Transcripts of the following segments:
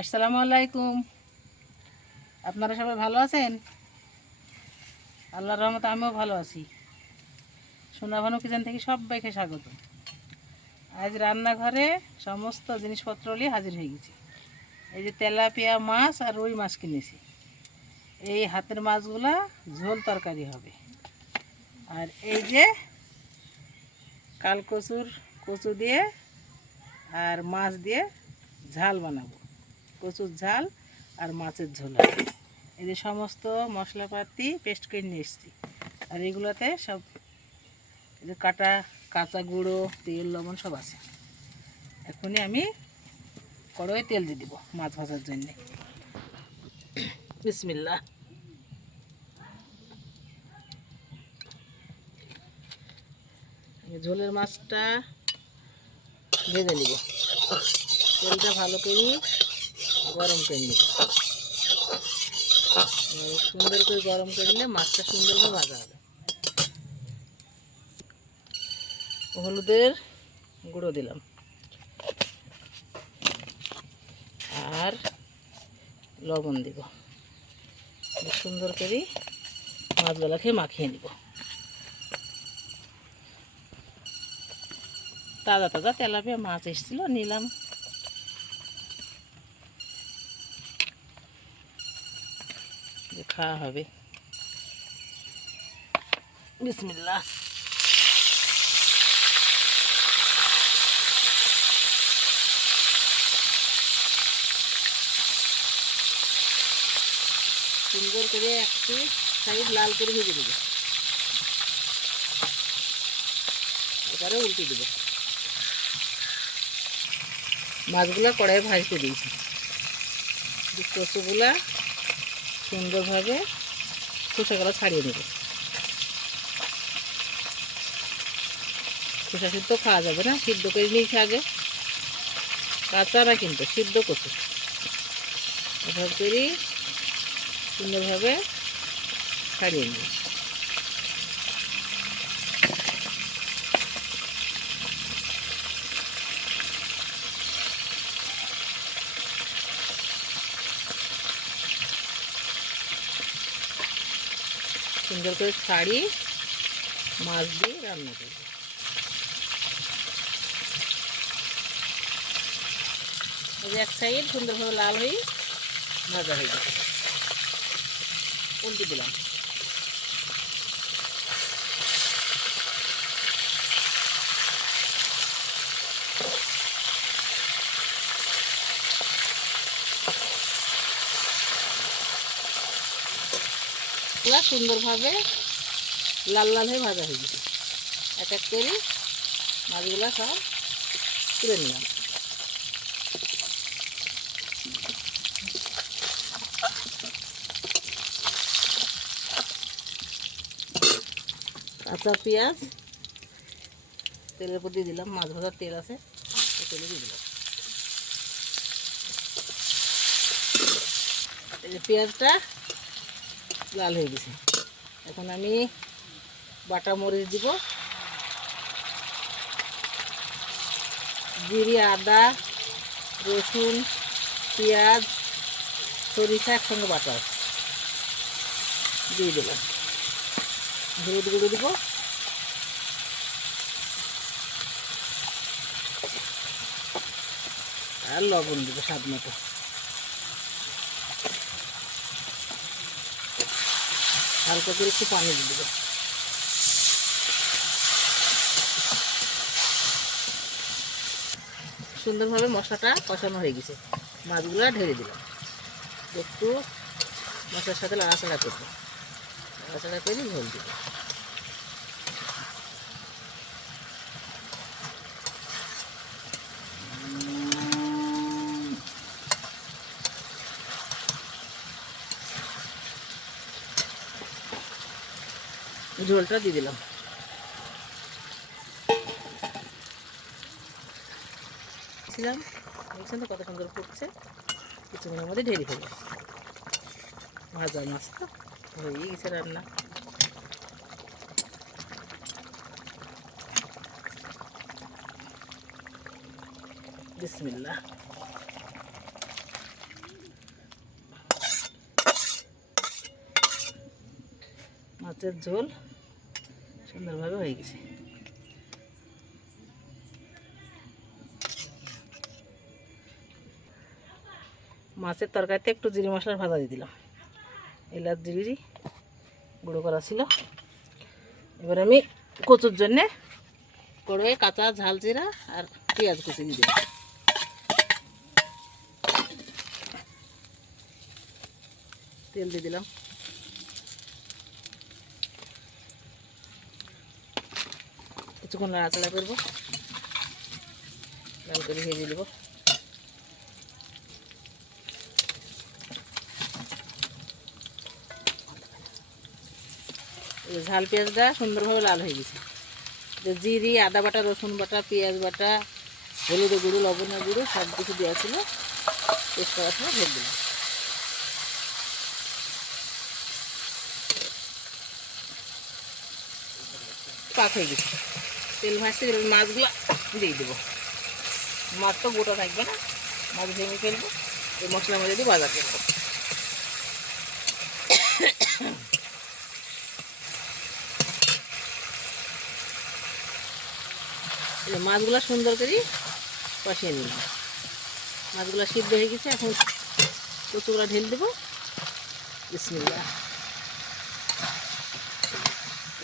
আসসালামু আলাইকুম। আপনারা সবাই ভালো আছেন? আল্লাহর রহমতে আমিও ভালো আছি। সোনাভানু কিচেন থেকে সবাইকে স্বাগত। আজ রান্নাঘরে সমস্ত জিনিসপত্র নিয়ে হাজির হয়ে গেছি। এই যে তেলাপিয়া মাছ আর রুই মাছ কিনেছি। এই হাতের মাছগুলা ঝোল তরকারি হবে। আর এই যে কাল কচুর কচু দিয়ে আর মাছ দিয়ে ঝাল বানাবো। কচুর ঝাল আর মাছের ঝোল। এই যে সমস্ত মশলাপাতি পেস্ট করে নিয়ে এসেছি। আর এগুলোতে সব এই যে কাটা, কাঁচা গুঁড়ো, তেল, লবণ সব আছে। এখনই আমি কড়াইয়ে তেল দিয়ে দিব মাছ ভাজার জন্যে। বিসমিল্লা ঝোলের মাছটা ভেজে নিব। তেলটা ভালো করে গরম করে নিব। সুন্দর করে গরম করে নিলে মাছটা সুন্দরভাবে ভাজা হবে। হলুদের গুঁড়ো দিলাম। আর লবণ দিব। সুন্দর করে মাছগুলাকে মাখিয়ে নিব। তাজা তাজা তেলাপিয়া মাছ এসেছিল, নিলাম। খাওয়া হবে। বিসমিল্লা সুন্দর করে একটু সাইড লাল করে ভেজে দেবে এবারে উল্টে দেবে। মাছগুলো কড়াইয়ে ভাজতে দিয়েছি। দিয়ে কচুগুলা সুন্দরভাবে খোসাগুলো ছাড়িয়ে নেব। খোসা সিদ্ধ খাওয়া যাবে না, সিদ্ধ করে নিয়েছি আগে। কাঁচা না কিন্তু সিদ্ধ কচু এভাবে করে সুন্দরভাবে ছাড়িয়ে নিই সুন্দর করে ছাড়িয়ে মাছ দিয়ে রান্না করব। এই যে এক সাইড সুন্দরভাবে লাল হয়ে ভাজা হয়ে গেছে। উল্টে দিলাম। সুন্দরভাবে লাল লাল হয়ে ভাজা হয়ে গেছে। এক এক করে মাছগুলা সব তুলে নিলাম। কাঁচা পেঁয়াজ, তেলের উপর দিয়ে দিলাম। মাছ ভাজার তেল আছে তেলে দিয়ে দিলাম। পেঁয়াজটা লাল হয়ে গেছে। এখন আমি বাটা মরিচ দিব। জিরি, আদা, রসুন, পেঁয়াজ, সরিষা, একসঙ্গে বাটা। দিয়ে দিলাম। হলুদ গুঁড়ো দিব। আর লবণ দিব স্বাদ মতো। হালকা করে একটু পানি দিয়ে দেবো। সুন্দরভাবে মশলাটা কষানো হয়ে গেছে। মাছগুলো ঢেলে দিলাম। একটু মশার সাথে লাড়াচাড়া করব। লাড়াচাড়া করে ঝোল দিব। ঝোলটা দিয়ে দিলাম। ছিলাম দেখছেন তো কত সুন্দর ফুটছে? কিছুক্ষণের মধ্যে ঢেলে ফেলে ভাজা মাছ তো হয়ে গেছে রান্না। বিসমিল্লা মাছের ঝোল সুন্দরভাবে হয়ে গেছে। মাছের তরকারিতে একটু জিরি মশলার ভাজা দিয়ে দিলাম। এলাচ, জিরি, গুঁড়ো করা ছিল। এবার আমি কচুর জন্যে কড়াইয়ে কাঁচা ঝাল জিরা আর পেঁয়াজ কুচি দিয়ে দিলাম। তেল দিয়ে দিলাম। কিছুক্ষণ নাড়াচাড়া করব। লাল করে ভেজে যে ঝাল পেঁয়াজটা সুন্দরভাবে লাল হয়ে গেছে। জিরি, আদা বাটা, রসুন বাটা, পেঁয়াজ বাটা, হলুদ গুঁড়ো, লবণ গুঁড়ো, সব কিছু দেওয়া ছিল। পেস্ট করার সময় ভেজে দিলাম। পাক হয়ে গেছে। তেল ভাজতে এবার মাছগুলো দিয়ে দেবো। মাছ তো গোটা থাকবে না। মাছ ভেঙে ফেলব। এই মশলার মধ্যে দিয়ে বাজার করব। মাছগুলো সুন্দর করে কষিয়ে নিলাম। মাছগুলো সিদ্ধ হয়ে গেছে। এখন কচুগুলো ঢেল দেবো। বিসমিল্লাহ।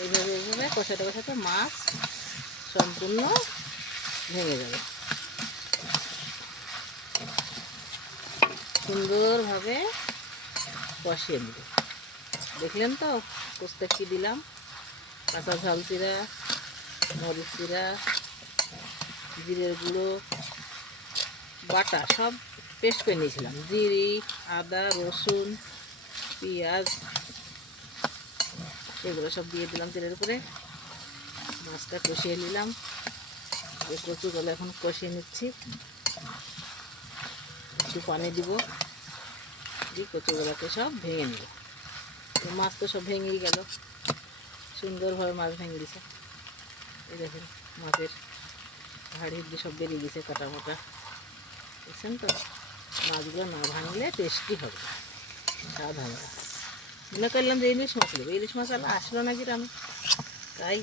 এইভাবে এইভাবে কষাতে কষাতে মাছ সম্পূর্ণ ভেঙে যাবে। সুন্দরভাবে কষিয়ে নেবে। দেখলেন তো কোস্তে কী দিলাম? কাঁচা ঝাল চিরা মরিচ চিরা জিরের গুঁড়ো, বাটা সব পেস্ট করে নিয়েছিলাম। জিরি, আদা, রসুন, পেঁয়াজ, এগুলো সব দিয়ে দিলাম তেলের উপরে। মাছটা কষিয়ে নিলাম। এই কচুগুলো এখন কষিয়ে নিচ্ছি। একটু পানি দিব। দিয়ে কচুগুলোকে সব ভেঙে নেব। তো মাছ তো সব ভেঙেই গেল। সুন্দরভাবে মাছ ভেঙে দিছে। এই দেখেন, মাছের হাড়ি দিয়ে সব বেরিয়ে গেছে কাটা মোটা বুঝছেন তো? মাছগুলো না ভাঙলে টেস্টি হবে। না। মনে করলাম যে ইলিশ মাছ নেব ইলিশ মাছ আসলো না গ্রামে তাই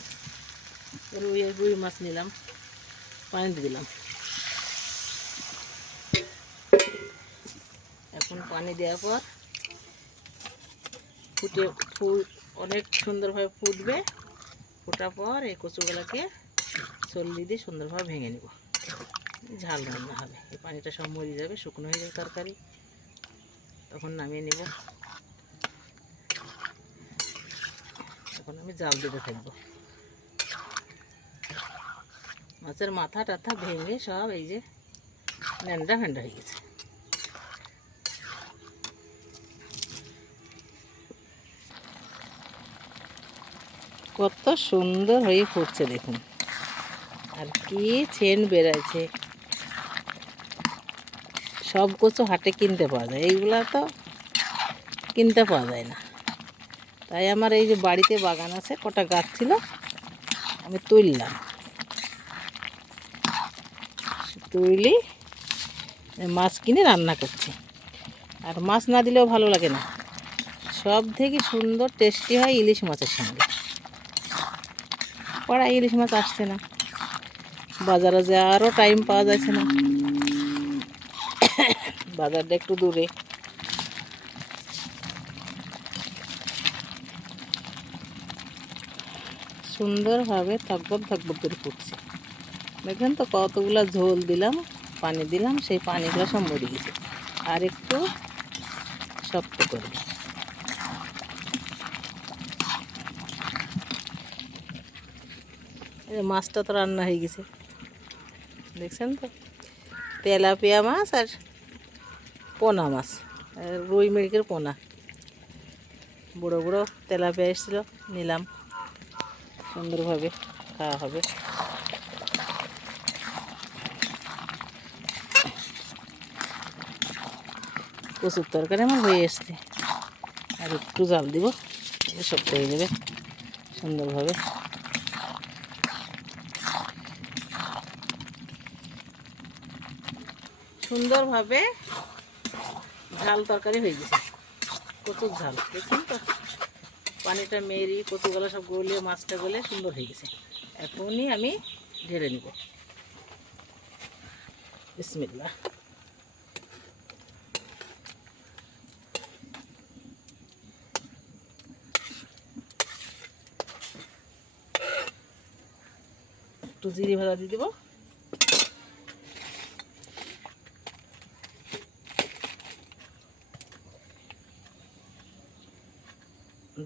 রুই রুই মাছ নিলাম, পানি দিলাম। এখন পানি দেওয়ার পর ফুটে ফুল অনেক সুন্দরভাবে ফুটবে, ফোটার পর এই কচুগুলোকে চল্লি দিয়ে সুন্দরভাবে ভেঙে নেব। ঝাল রান্না হবে, এই পানিটা সব মরে যাবে, শুকনো হয়ে যাবে তরকারি। তখন নামিয়ে নেব। এখন আমি জাল দিতে থাকব। মাছের মাথা টাথা ভেঙে সব এই যে ন্যান্ডা ফ্যান্ডা হয়ে গেছে। কত সুন্দর হয়ে ফুটছে দেখুন। আর কি চেন বেড়াইছে। সব কিছু হাটে কিনতে পাওয়া যায়। এইগুলা তো কিনতে পাওয়া যায় না। তাই আমার এই যে বাড়িতে বাগান আছে, কটা গাছ ছিল, আমি তুললাম। তুলি মাছ কিনে রান্না করছি। আর মাছ না দিলেও ভালো লাগে না। সব থেকে সুন্দর টেস্টি হয় ইলিশ মাছের সঙ্গে। পড়া ইলিশ মাছ আসছে না। বাজারে যাওয়ারও টাইম পাওয়া যাচ্ছে না। বাজারটা একটু দূরে। সুন্দরভাবে থাকবর থাকবর করে ফুটছে। দেখেন তো কতগুলো ঝোল দিলাম, পানি দিলাম, সেই পানিগুলো সব মরে গেছে আর একটু শক্ত এই মাছটা তো রান্না হয়ে গেছে। দেখছেন তো? তেলাপিয়া মাছ আর পোনা মাছ রুই মিরিকের পোনা। বড়ো বড়ো তেলাপিয়া এসেছিল, নিলাম। সুন্দরভাবে খাওয়া হবে। কচুর তরকারি আমার হয়ে এসছে আর একটু জাল দিব সব হয়ে যাবে সুন্দরভাবে। সুন্দরভাবে ঝাল তরকারি হয়ে গেছে কচুর ঝাল। দেখছেন তো, পানিটা মেরি, কচুগুলো সব গলে, মাছটা গলে সুন্দর হয়ে গেছে। এখনই আমি ঢেলে নিব। বিসমিল্লা একটু জিরে ভাজা দিয়ে দেবো।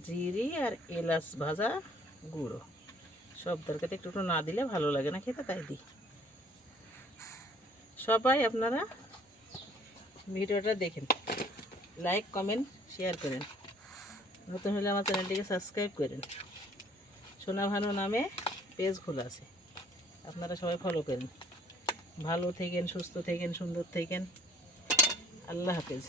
জিরি আর এলাচ ভাজা গুঁড়ো। সব তরকারিতে একটু একটু না দিলে ভালো লাগে না খেতে, তাই দিই। সবাই আপনারা ভিডিওটা দেখেন, লাইক, কমেন্ট, শেয়ার করেন। নতুন হলে আমার চ্যানেলটিকে সাবস্ক্রাইব করেন। সোনা ভানু নামে পেজ খোলা আছে। আপনারা সবাই ফলো করেন। ভালো থেকেন সুস্থ থেকেন সুন্দর থেকেন। আল্লাহ হাফেজ।